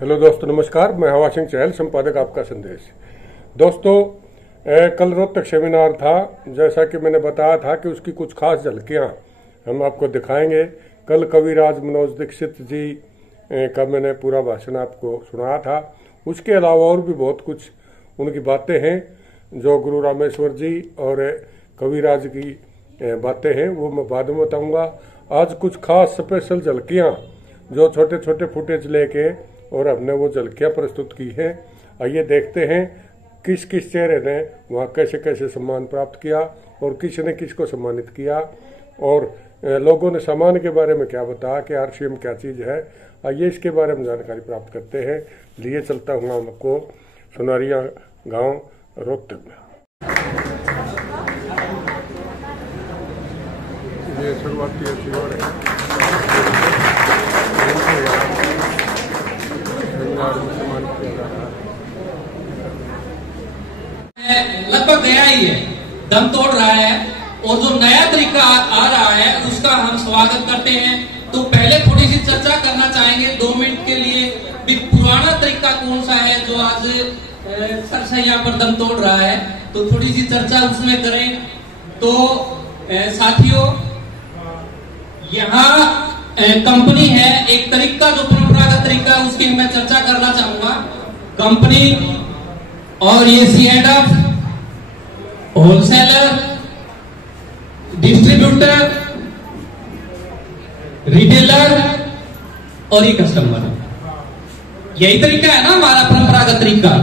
Hello दोस्तों, नमस्कार। मैं हवा सिंह चहल, संपादक आपका संदेश। दोस्तों, कल रोहतक सेमिनार था। जैसा कि मैंने बताया था कि उसकी कुछ खास झलकियाँ हम आपको दिखाएंगे। कल कविराज मनोज दीक्षित जी का मैंने पूरा भाषण आपको सुनाया था। उसके अलावा और भी बहुत कुछ उनकी बातें हैं जो गुरु रामेश्वर जी और कविराज की बातें हैं, वो मैं बाद में बताऊंगा। आज कुछ खास स्पेशल झलकियाँ जो छोटे छोटे फुटेज लेके और हमने वो झलकियाँ प्रस्तुत की हैं। आइए देखते हैं किस किस चेहरे ने वहाँ कैसे कैसे सम्मान प्राप्त किया और किसने किसको सम्मानित किया और लोगों ने सम्मान के बारे में क्या बताया कि RCM क्या चीज़ है। आइए इसके बारे में जानकारी प्राप्त करते हैं। लिए चलता हूँ आपको सुनारिया गांव रोहतक में। ये शुरुआती अच्छी हो रही है। लगभग नया ही है, दम तोड़ रहा है और जो नया तरीका आ रहा है उसका हम स्वागत करते हैं। तो पहले थोड़ी सी चर्चा करना चाहेंगे 2 मिनट के लिए भी पुराना तरीका कौन सा है जो आज सरसा यहाँ पर दम तोड़ रहा है, तो थोड़ी सी चर्चा उसमें करें। तो साथियों, यहाँ कंपनी है, एक तरीका जो परंपरागत तरीका है उसकी मैं चर्चा करना चाहूंगा। कंपनी और ये C&F, होलसेलर, डिस्ट्रीब्यूटर, रिटेलर और ये कस्टमर, यही तरीका है ना हमारा परंपरागत तरीका।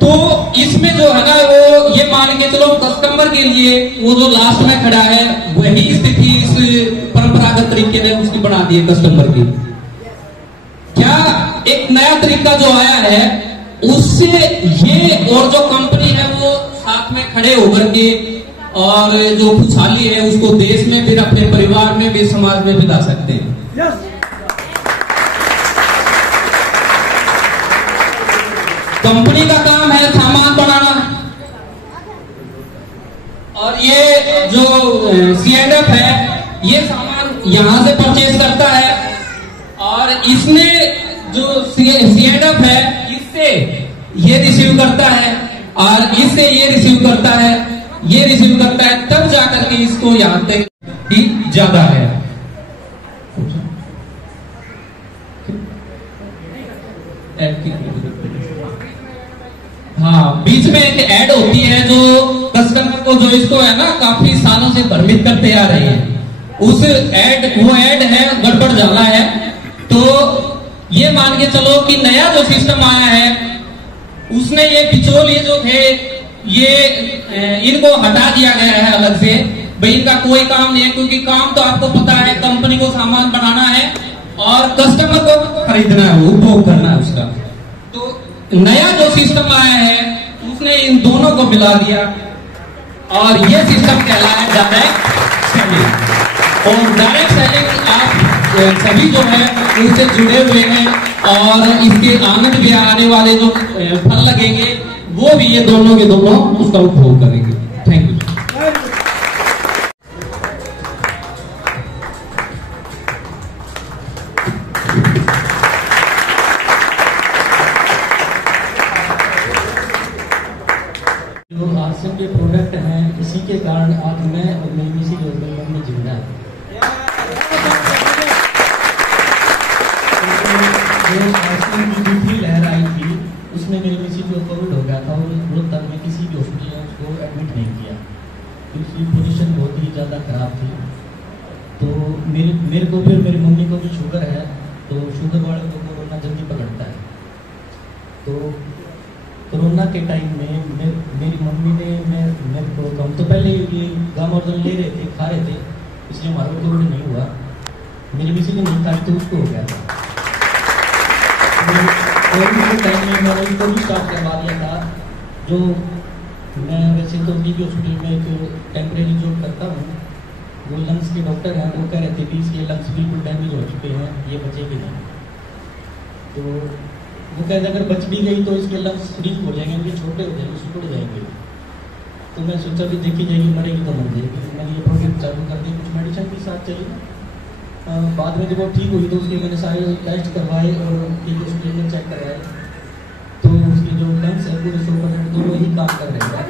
तो इसमें जो है ना वो ये मान के चलो कस्टमर के लिए वो जो लास्ट में खड़ा है वही स्थिति इस परंपरागत तरीके ने उसकी बना दी है कस्टमर की। क्या एक नया तरीका जो आया है उससे ये और जो कंपनी है वो साथ में खड़े होकर के और जो खुशहाली है उसको देश में फिर अपने परिवार में भी समाज में भी ला सकते हैं। कंपनी का काम है सामान बनाना और ये जो C&F है ये सामान यहां से परचेज करता है और इसने जो C&F है इससे ये रिसीव करता है और इससे ये रिसीव करता है, ये रिसीव करता है, तब जाकर के इसको यहां तक ही ज्यादा है। हाँ, बीच में एक ऐड होती है जो कस्टमर को जो इसको है ना काफी सालों से भ्रमित करते आ रहे हैं। उस वो ऐड है गड़बड़ जाना है। तो ये मान के चलो कि नया जो सिस्टम आया है उसने ये बिचौलिए जो थे ये इनको हटा दिया गया है अलग से। भाई इनका कोई काम नहीं है, क्योंकि काम तो आपको पता है कंपनी को सामान बनाना है और कस्टमर को खरीदना है, उपभोग करना है उसका। तो नया जो सिस्टम आया है उसने इन दोनों को मिला दिया और ये सिस्टम कहलाया जाता है सेलिंग। और डायरेक्ट सेलिंग आप सभी जो है उससे जुड़े हुए हैं और इसके आनंद भी आने वाले जो फल लगेंगे वो भी ये दोनों के दोनों उसका उपभोग करेंगे। Thank you. जो RCM के प्रोडक्ट हैं इसी के कारण आज मैं और मेरी मिसी में जिंदा है। जो RCM की दूसरी लहर आई थी उसमें मेरी मिसी को कोविड हो गया था और रोहतक में किसी भी हॉस्पिटल ने उसको एडमिट नहीं किया। उसकी पोजीशन बहुत ही ज़्यादा खराब थी। तो मेरे को भी और मेरी मम्मी को भी शुगर है, तो शुगर वाले को कोरोना जल्दी पकड़ता है। तो कोरोना के टाइम में मेरी मम्मी ने मेरे को हम तो पहले ये गामार्जन ले रहे थे, खा रहे थे, इसलिए हमारा कोविड नहीं हुआ। मेरी मिसी ने नहीं खाई तो उसको हो गया था। कोविड के टाइम में मैंने उनको भी स्टार्ट करवा दिया था। जो मैं वैसे तो DB हॉस्पिटल में एक टेम्परेरी जॉब करता हूँ, वो लंग्स के डॉक्टर हैं, वो कह रहे थे कि इसके लंग्स बिल्कुल डैमेज हो चुके हैं, ये बचेंगे नहीं। तो वो कहते अगर बच भी गई तो इसके लंग्स वीक हो जाएंगे, इनके छोटे हो जाएंगे, सिकुड़ जाएंगे। तो मैं सोचा कि देखी जाएगी, मरेगी तो मर जाएगी। मैंने ये प्रोजेक्ट चालू कर दी, कुछ मेडिसिन भी साथ चली बाद में जब वो ठीक हुई तो उसके मैंने सारे टेस्ट करवाए और ट्रीटमेंट चेक करवाए, तो उसकी जो लंग्स है पूरे 100% दोनों ही काम कर रहे हैं।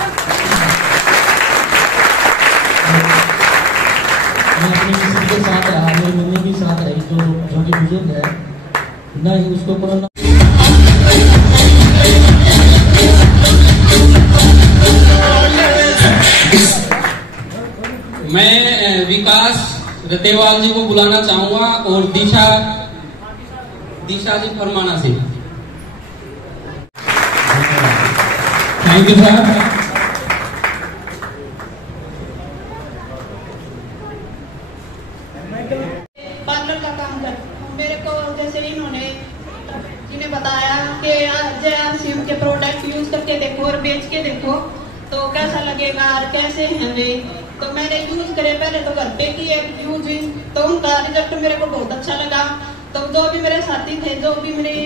मैं अपनी किसी के साथ रहा, मेरी मम्मी के साथ रही जो कि बुजुर्ग है, ना ही उसको कोरोना। मैं विकास रतेवाल जी को बुलाना चाहूंगा और दिशा जी फरमाना से। Thank you sir. पार्लर का काम कर मेरे को, जैसे इन्होंने जिन्हें बताया कि JRCM के प्रोडक्ट यूज करके देखो और बेच के देखो तो कैसा लगेगा और कैसे हैं वे, तो मैंने यूज करे। पहले तो घर पे किए यूज, तो उनका रिजल्ट मेरे को बहुत अच्छा लगा। तो जो भी मेरे साथी थे, जो भी मेरी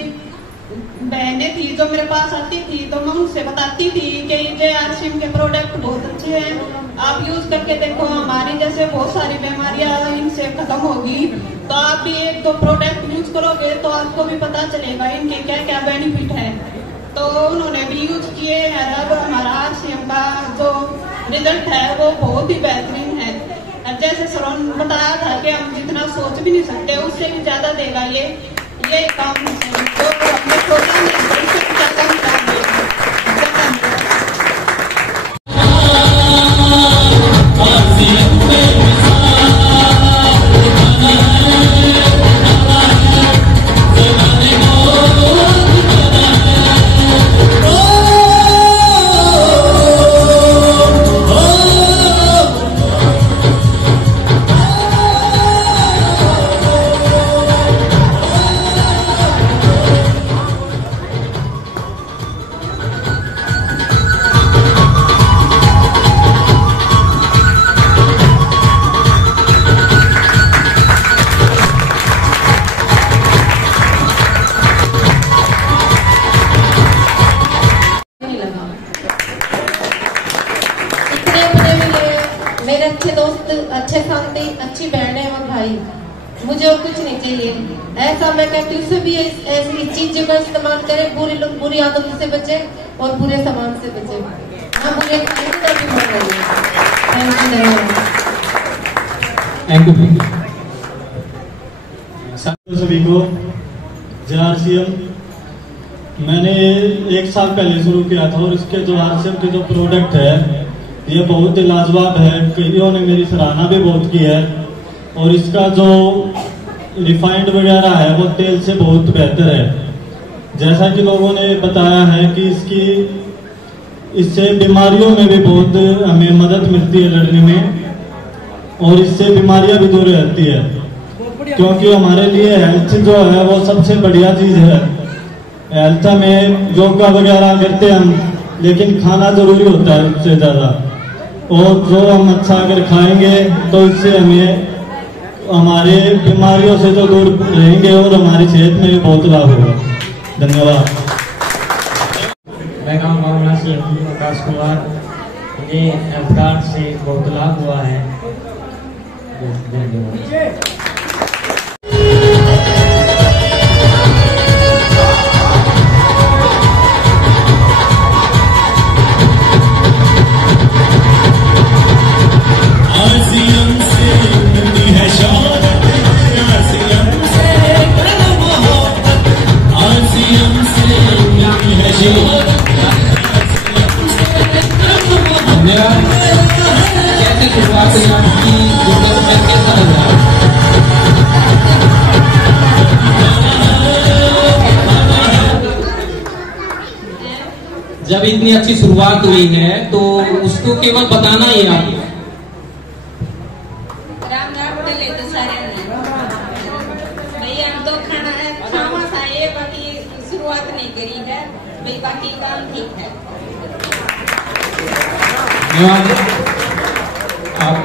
बहनें थी जो मेरे पास आती थी, तो मैं उनसे बताती थी कि JRCM के प्रोडक्ट बहुत अच्छे हैं, आप यूज करके देखो, हमारी जैसे बहुत सारी बीमारियां इनसे खत्म होगी। तो आप भी एक दो प्रोडक्ट यूज करोगे तो आपको भी पता चलेगा इनके क्या क्या बेनिफिट है। तो उन्होंने भी यूज किए हैं। अब हमारा RCM का जो रिजल्ट है वो बहुत ही बेहतरीन है। जैसे सरोन बताया था कि हम जितना सोच भी नहीं सकते उससे भी ज्यादा देगा ये काम, जो हमने सोचा नहीं था इससे भी ज्यादा हम काम देगा। मेरे अच्छे दोस्त, अच्छे साथी, अच्छी बहनें और भाई, मुझे और कुछ नहीं चाहिए। ऐसा मैं कहती हूँ सभी ऐसी चीजों का इस्तेमाल करें, बुरी आदतों से बचे और बुरे सामान से बचे। हाँ, बुरे सभी को JRCM मैंने 1 साल पहले शुरू किया था और इसके जो RCM के जो प्रोडक्ट है ये बहुत ही लाजवाब है। कईयों ने मेरी सराहना भी बहुत की है और इसका जो रिफाइंड वगैरह है वो तेल से बहुत बेहतर है। जैसा कि लोगों ने बताया है कि इससे बीमारियों में भी बहुत हमें मदद मिलती है लड़ने में, और इससे बीमारियां भी दूर रहती है, क्योंकि हमारे लिए हेल्थ जो है वो सबसे बढ़िया चीज है। हेल्थ में योगा वगैरह करते हैं हम, लेकिन खाना जरूरी होता है उससे ज्यादा, और जो हम अच्छा अगर खाएंगे तो इससे हमें हमारे बीमारियों से तो दूर रहेंगे और हमारी सेहत में भी बहुत लाभ होगा। धन्यवाद। मैं गाँव मामला से आकाश कुमार, मुझे हेल्थ कार्ड से बहुत लाभ हुआ है। धन्यवाद। कैसे शुरुआत हुई आपकी, कैसा लग रहा है? जब इतनी अच्छी शुरुआत हुई है तो उसको केवल बताना ही है आपको। राम राम बोले तो सारे भैया हम तो खाना सा ये बाकी शुरुआत नहीं करी है भाई, बाकी काम ठीक है। आप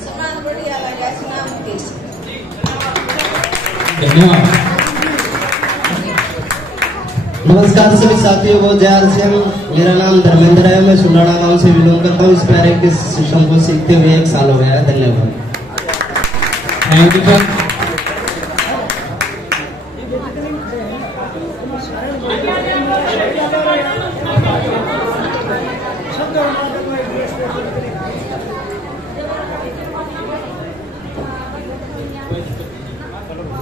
सामान बढ़िया लगा, सुना मुकेश। धन्यवाद। नमस्कार सभी साथियों को, JRCM। मेरा नाम धर्मेंद्र है, मैं सुंडाड़ा गांव से बिलोंग करता हूँ। इस प्यारे के सिस्टम को सीखते हुए 1 साल हो गया है। धन्यवाद। Thank you sir.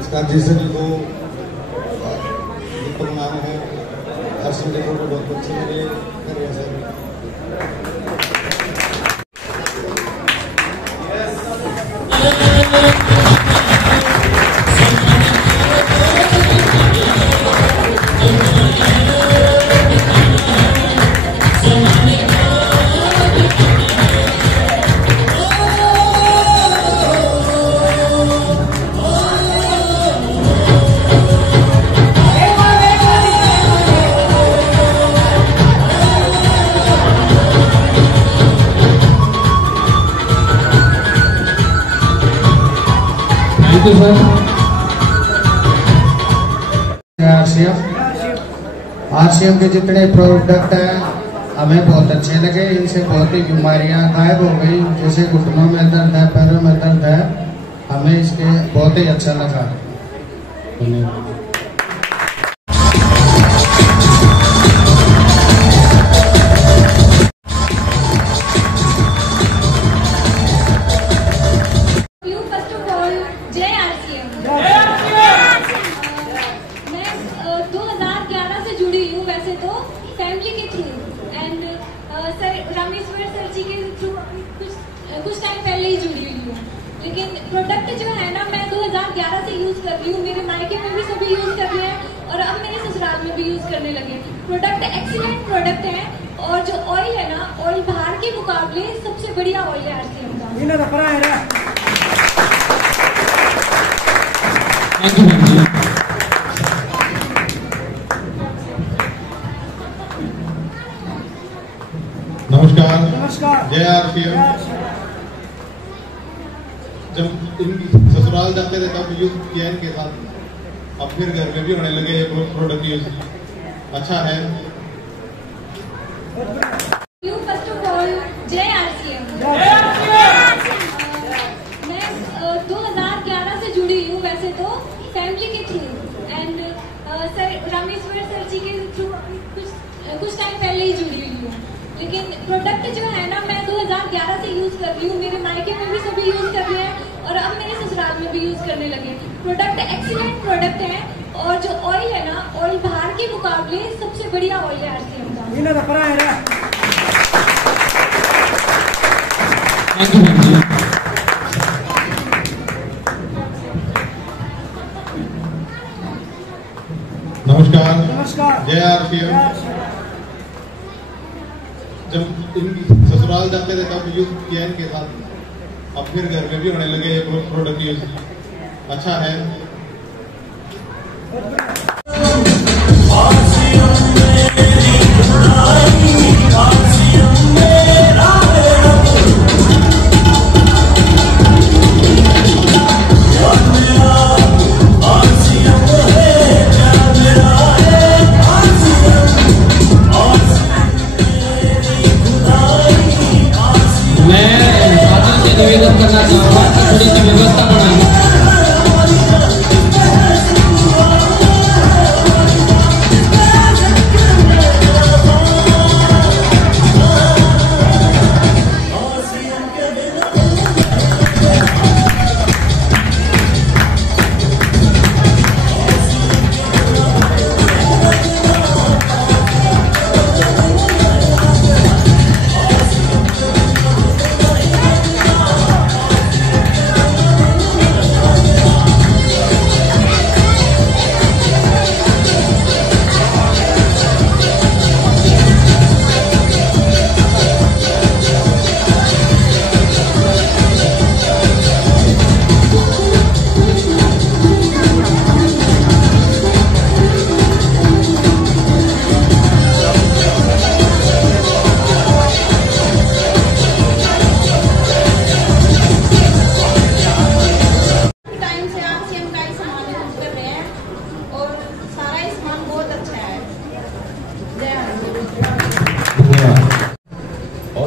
इसका डिसीजन को दीपक नाम है, हर संडे को बहुत अच्छे लगे। आरसीएम के जितने प्रोडक्ट हैं हमें बहुत अच्छे लगे। इनसे बहुत ही बीमारियां गायब हो गई, जैसे घुटनों में दर्द है, पैरों में दर्द है, हमें इसके बहुत ही अच्छा लगा। कुछ टाइम पहले ही जुड़ी हुई हूँ, लेकिन प्रोडक्ट जो है ना मैं 2011 से यूज कर रही हूँ। मेरे मायके में भी सभी यूज कर रहे हैं और अब मेरे ससुराल में भी यूज करने लगे। प्रोडक्ट एक्सीलेंट प्रोडक्ट है और जो ऑयल है ना, ऑयल बाहर के मुकाबले सबसे बढ़िया ऑयल है आरसीएम का। नमस्कार। जय आरसीएम। जब ससुराल जाते थे तब यूज किया इनके साथ, अब फिर घर में भी होने लगे प्रोडक्ट यूज। अच्छा है। फर्स्ट ऑफ ऑल जय आरसीएम। मैं 2011 से जुड़ी हूँ वैसे तो फैमिली के through, and sir Rameshwar sir ji के थ्रू कुछ टाइम पहले ही जुड़ी हुई हूँ, लेकिन प्रोडक्ट जो है ना मैं 2011 से यूज कर रही हूँ। मेरे मायके में भी सभी यूज कर रहे हैं और अब मेरे ससुराल में भी यूज करने लगे। प्रोडक्ट एक्सीलेंट प्रोडक्ट है और जो ऑयल है ना, ऑयल बाहर के मुकाबले सबसे बढ़िया ऑयल है आरसीएम का। नमस्कार। जय आरसीएम। जब ससुराल जाते थे तब यूज किया इनके साथ, अब फिर घर में भी होने लगे प्रोडक्ट यूज। अच्छा है। निवेदन करना चाहूँगा कि थोड़ी सी व्यवस्था बनाएं।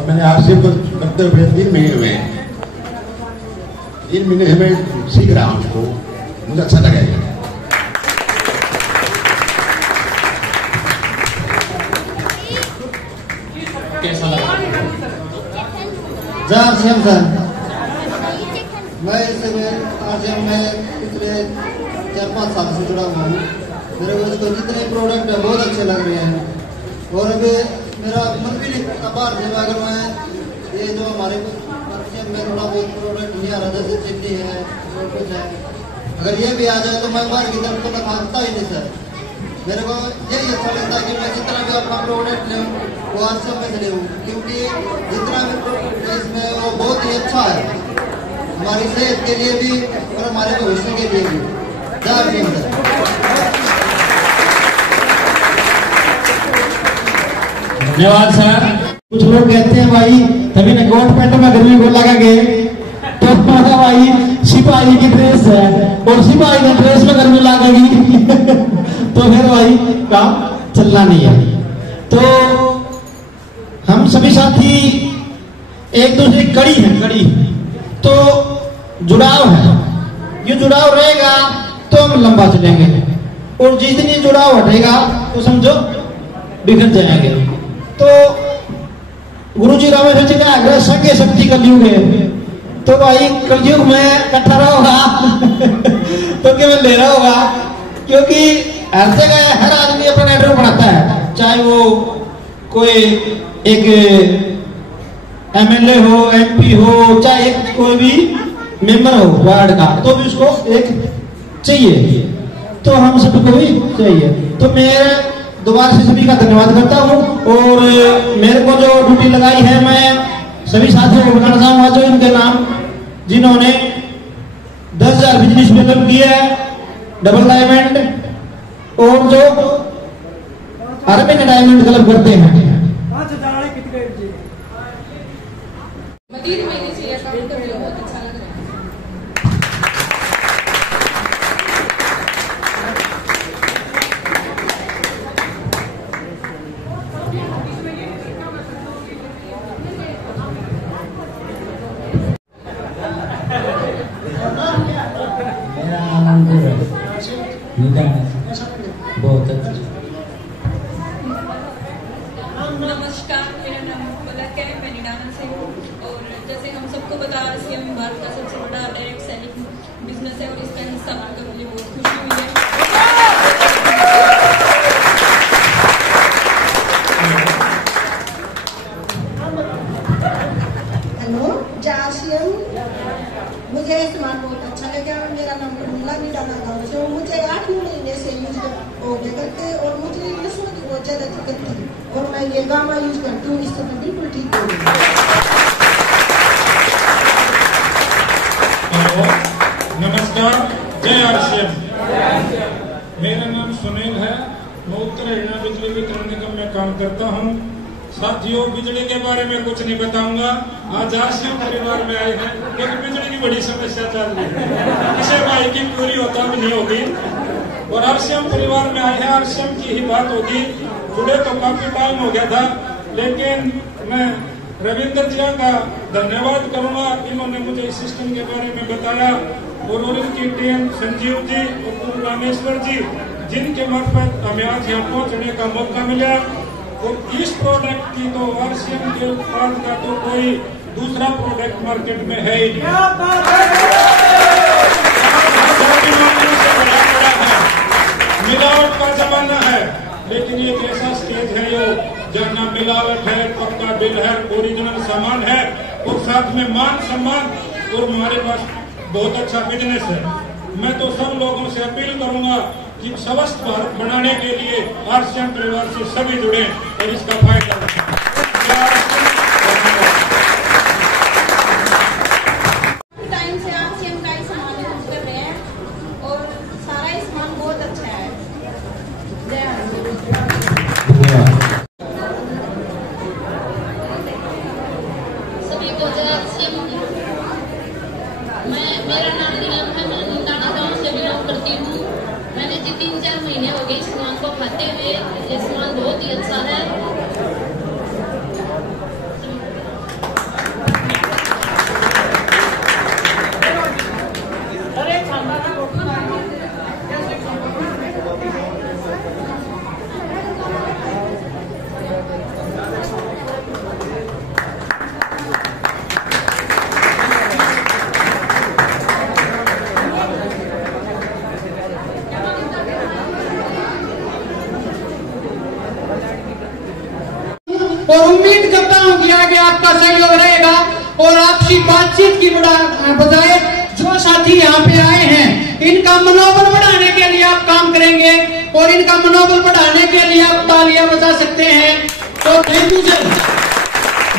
मैंने आरसीएम को करते हुए 3 महीने हुए हैं। 3 महीने में सीख रहा हूँ उसको, मुझे अच्छा लगेगा। कैसा लगा? जय आरसीएम सर, मैं आरसीएम में पिछले 4-5 साल से जुड़ा हुआ हूँ। मेरे को इसको जितने प्रोडक्ट है बहुत अच्छे लग रहे हैं। और अभी मेरा मन भी आभार है, अगर मैं ये जो हमारे आरसीएम में थोड़ा बहुत प्रोडक्ट नहीं आ रहा, जैसे चिट्ठी है और कुछ है, अगर ये भी आ जाए तो मैं बाहर की तरफ तो दिखाता ही नहीं सर। मेरे को यही अच्छा लगता है कि मैं जितना भी अपना प्रोडक्ट लूँ वो आरसीएम में से लूँ, क्योंकि जितना भी प्रोडक्ट है इसमें वो बहुत ही अच्छा है हमारी सेहत के लिए भी और हमारे भविष्य के लिए भी। धन्यवाद सर। कुछ लोग कहते हैं भाई तभी ना कोट पैंट में गर्मी को लगा के, तो भाई सिपाही की ड्रेस है और सिपाही की ड्रेस में गर्मी लगेगी तो फिर भाई काम चलना नहीं है। तो हम सभी साथी एक दूसरे की कड़ी है, कड़ी तो जुड़ाव है। ये जुड़ाव रहेगा तो हम लंबा चलेंगे, और जितनी जुड़ाव हटेगा तो समझो बिखर जाएंगे। तो गुरुजी रामेश्वर जी का आग्रह संघ शक्ति कलयुग है, तो भाई कलयुग में इकट्ठा होगा तो केवल ले रहा होगा, क्योंकि हर जगह हर आदमी अपना नेटवर्क बनाता है, चाहे वो कोई एक एमएलए हो, एमपी हो, चाहे कोई भी मेंबर हो वार्ड का, तो भी उसको एक चाहिए। तो हम सबको भी चाहिए। तो मैं दोबारा से सभी का धन्यवाद करता हूँ, और मेरे को जो ड्यूटी लगाई है मैं सभी साथियों को बताना चाहूंगा, जो इनके नाम जिन्होंने 10,000 बिजली स्पेशल किया है, डबल डायमंड, और जो अरबिन डायमंड क्लब करते हैं। मदीर महीने से यह काम कर रही हूँ, बहुत अच्छा लग रहा है। मेरा आनंद है, बहुत अच्छा। नमस्कार, मेरा नाम पलक है, मैं निडानंद से हूँ। और जैसे हम सबको पता है, आरसीएम भारत का सबसे बड़ा डायरेक्ट सेलिंग बिजनेस है, और इसका हिस्सा बनकर मुझे बहुत खुशी हुई है। हेलो आरसीएम, मुझे सामान बहुत अच्छा लगा। मेरा नाम प्रमिला निडाना गाँव से, मुझे 8 महीने से यूज हो गए करते, और मुझे नसों की बहुत ज्यादा दिक्कत थी, और मैं ये गामा यूज करती हूँ, इससे मैं बिल्कुल ठीक हो गई। नमस्कार, जय आरसीएम। मेरा नाम सुनील है, मैं उत्तर हरियाणा बिजली वितरण निगम में काम करता हूँ। साथियों, बिजली के बारे में कुछ नहीं बताऊंगा, आज आरसीएम परिवार में आए हैं, क्योंकि बिजली की बड़ी समस्या चल रही है, किसी भाई की पूरी होता भी नहीं होगी, और आरसीएम परिवार में आए हैं, आरसीएम की ही बात होगी। जुड़े तो काफी टाइम हो गया था, लेकिन मैं रविंद्र जी का धन्यवाद करूंगा, इन्होंने मुझे इस सिस्टम के बारे में बताया, और उनकी टीम संजीव जी और रामेश्वर जी, जिनके मार्फत हमें आज यहाँ पहुँचने का मौका मिला। और इस प्रोडक्ट की तो आरसीएम के उत्पाद का तो कोई दूसरा प्रोडक्ट मार्केट में है ही नहीं। मिलावट का जमाना है, लेकिन ये एक ऐसा स्टेज है जो जहाँ मिलावट है, पक्का बिल है, ओरिजिनल सामान है, और साथ में मान सम्मान, और हमारे पास बहुत अच्छा बिजनेस है। मैं तो सब लोगों से अपील करूंगा कि स्वस्थ भारत बनाने के लिए आरसीएम परिवार से सभी जुड़े और इसका फायदा उठाएं। टाइम से आरसीएम का ही सामान यूज कर रहे हैं, और सारा ही सामान बहुत अच्छा है। जय सभी को जय आरसीएम। मेरा नाम नीलम है, मैं निडाना गाँव से बिलोंग करती हूँ। मैंने जी 3-4 महीने हो गए इस सामान को खाते हुए, ये सामान बहुत ही अच्छा है। और आपसी बातचीत की बजाय जो साथी यहाँ पे आए हैं इनका मनोबल बढ़ाने के लिए आप काम करेंगे और इनका मनोबल बढ़ाने के लिए आप तालियां बजा सकते हैं। तो थैंक यू सर।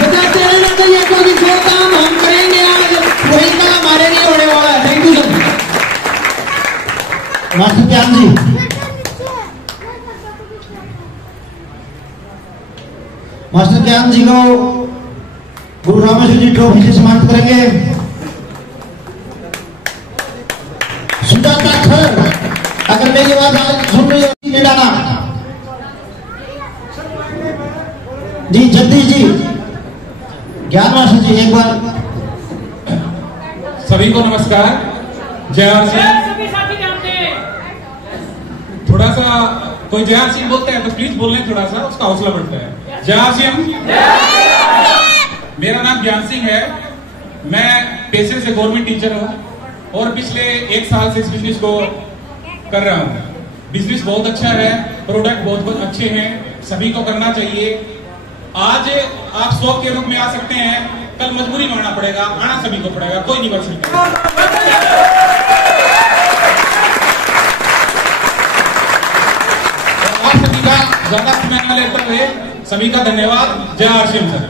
बजाते रहना चाहिए क्योंकि जो काम हम करेंगे आज वही काम हमारे लिए होने वाला है। Thank you sir. मास्टर ज्ञान जी, मास्टर ज्ञान जी को गुरु रामेश्वर जी ट्रॉफी से सम्मानित करेंगे। सुजाता खर, अगर मेरी आवाज सुन रही हो निडाना जी, जगदीश जी, ज्ञान मास्टर जी एक बार। सभी को नमस्कार, जय आरसीएम। थोड़ा सा कोई जय आरसीएम बोलता है तो प्लीज बोल लें, थोड़ा सा उसका हौसला बढ़ता है। जय आरसीएम। मेरा नाम ज्ञान सिंह है, मैं पेशे से गवर्नमेंट टीचर हूँ और पिछले 1 साल से इस बिजनेस को कर रहा हूँ। बिजनेस बहुत अच्छा है, प्रोडक्ट बहुत अच्छे हैं, सभी को करना चाहिए। आज आप शौक के रूप में आ सकते हैं, कल मजबूरी में आना पड़ेगा, आना सभी को पड़ेगा, कोई नहीं बच सकता। आप सभी का ज्यादा समय न लेते हुए सभी का धन्यवाद। जय आरसीएम सर।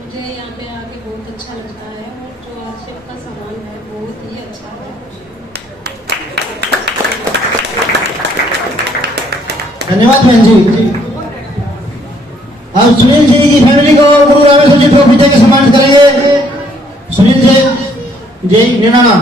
मुझे यहाँ पे आके बहुत अच्छा लगता है और जो आरसीएम का सामान है बहुत ही अच्छा है। धन्यवाद बहन जी। अब सुनील जी की फैमिली को गुरु रामेश्वर जी ट्रॉफी देकर सम्मानित करेंगे। सुनील जी निडाना।